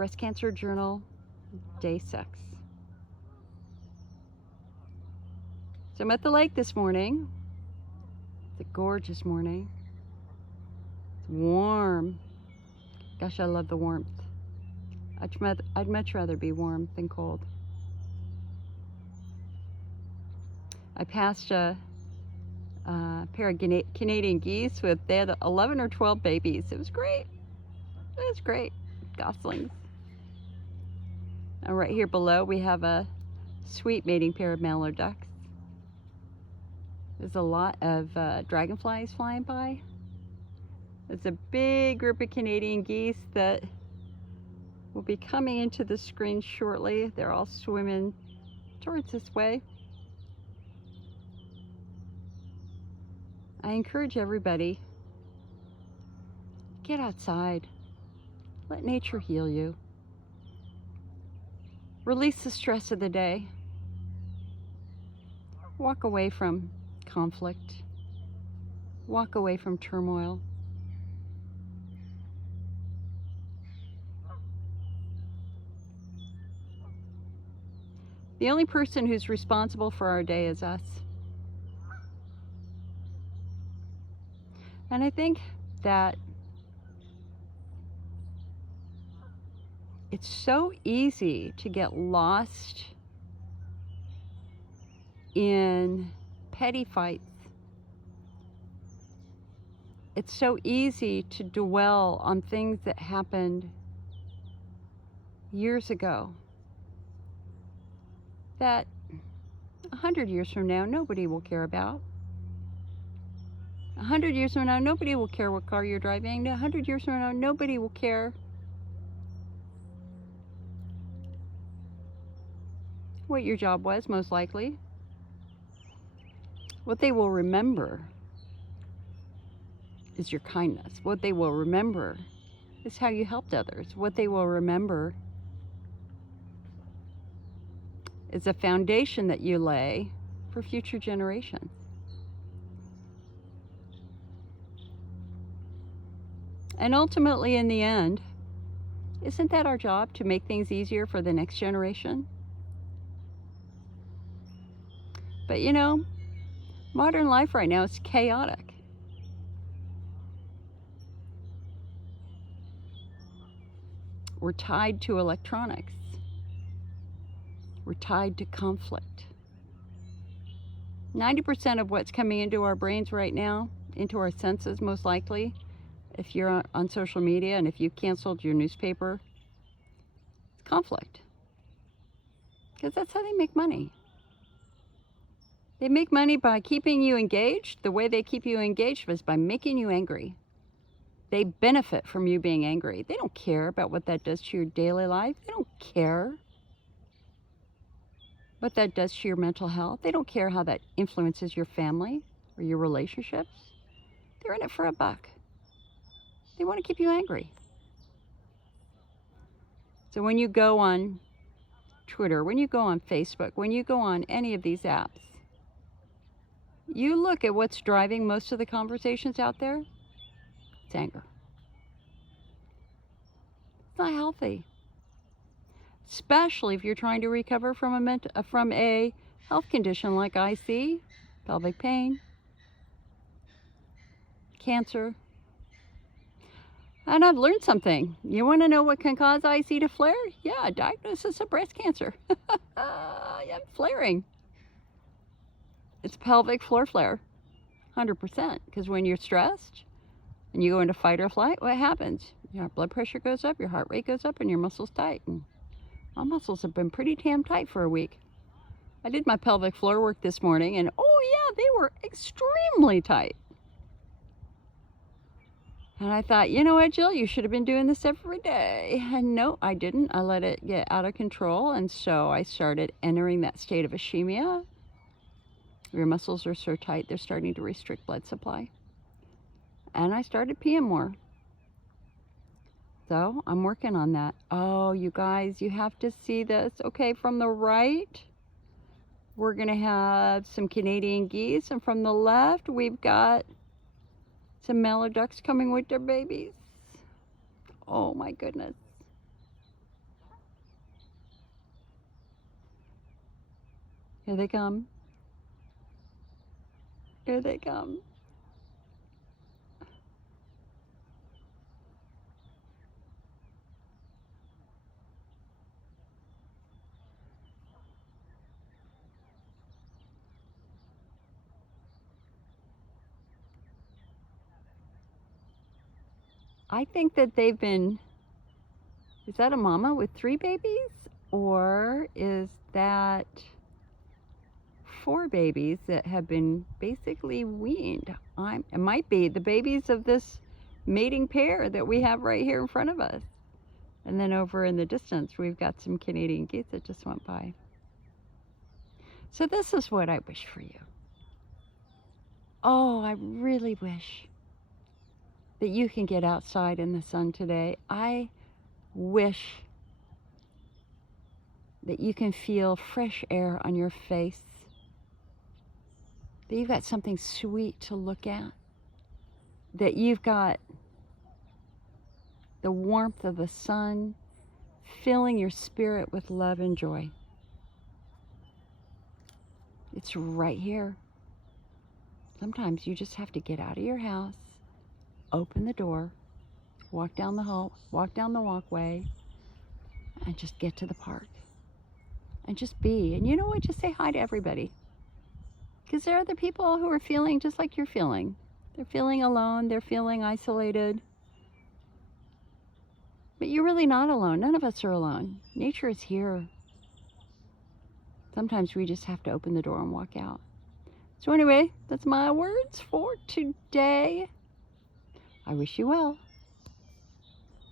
Breast Cancer Journal, Day 6. So I'm at the lake this morning. It's a gorgeous morning. It's warm. Gosh, I love the warmth. I'd much rather be warm than cold. I passed a pair of Canadian geese they had 11 or 12 babies. It was great. It was great. Goslings. And right here below we have a sweet mating pair of mallard ducks. There's a lot of dragonflies flying by. There's a big group of Canadian geese that will be coming into the screen shortly. They're all swimming towards this way. I encourage everybody, get outside. Let nature heal you. Release the stress of the day. Walk away from conflict. Walk away from turmoil. The only person who's responsible for our day is us. And I think that it's so easy to get lost in petty fights. It's so easy to dwell on things that happened years ago that 100 years from now nobody will care about. 100 years from now nobody will care what car you're driving. 100 years from now nobody will care what your job was, most likely. What they will remember is your kindness. What they will remember is how you helped others. What they will remember is a foundation that you lay for future generations. And ultimately, in the end, isn't that our job, to make things easier for the next generation? But you know, modern life right now is chaotic. We're tied to electronics. We're tied to conflict. 90% of what's coming into our brains right now, into our senses most likely, if you're on social media and if you canceled your newspaper, it's conflict. Because that's how they make money. They make money by keeping you engaged. The way they keep you engaged is by making you angry. They benefit from you being angry. They don't care about what that does to your daily life. They don't care what that does to your mental health. They don't care how that influences your family or your relationships. They're in it for a buck. They want to keep you angry. So when you go on Twitter, when you go on Facebook, when you go on any of these apps, you look at what's driving most of the conversations out there. It's anger. It's not healthy. Especially if you're trying to recover from a health condition like IC, pelvic pain, cancer. And I've learned something. You want to know what can cause IC to flare? Yeah, a diagnosis of breast cancer. Yeah, flaring. It's pelvic floor flare, 100%. Because when you're stressed and you go into fight or flight, what happens? Your blood pressure goes up, your heart rate goes up, and your muscles tight. And my muscles have been pretty damn tight for a week. I did my pelvic floor work this morning, and oh yeah, they were extremely tight. And I thought, you know what, Jill, you should have been doing this every day. And no, I didn't. I let it get out of control, and so I started entering that state of ischemia. Your muscles are so tight, they're starting to restrict blood supply. And I started peeing more. So I'm working on that. Oh, you guys, you have to see this. Okay, from the right, we're going to have some Canadian geese. And from the left, we've got some mallard ducks coming with their babies. Oh, my goodness. Here they come. Here they come. I think that they've been, is that a mama with 3 babies? Or is that 4 babies that have been basically weaned? It might be the babies of this mating pair that we have right here in front of us. And then over in the distance, we've got some Canadian geese that just went by. So this is what I wish for you. Oh, I really wish that you can get outside in the sun today. I wish that you can feel fresh air on your face, that you've got something sweet to look at, that you've got the warmth of the sun filling your spirit with love and joy. It's right here. Sometimes you just have to get out of your house, open the door, walk down the hall, walk down the walkway, and just get to the park. And just be. And you know what? Just say hi to everybody. Because there are other people who are feeling just like you're feeling. They're feeling alone. They're feeling isolated. But you're really not alone. None of us are alone. Nature is here. Sometimes we just have to open the door and walk out. So anyway, that's my words for today. I wish you well.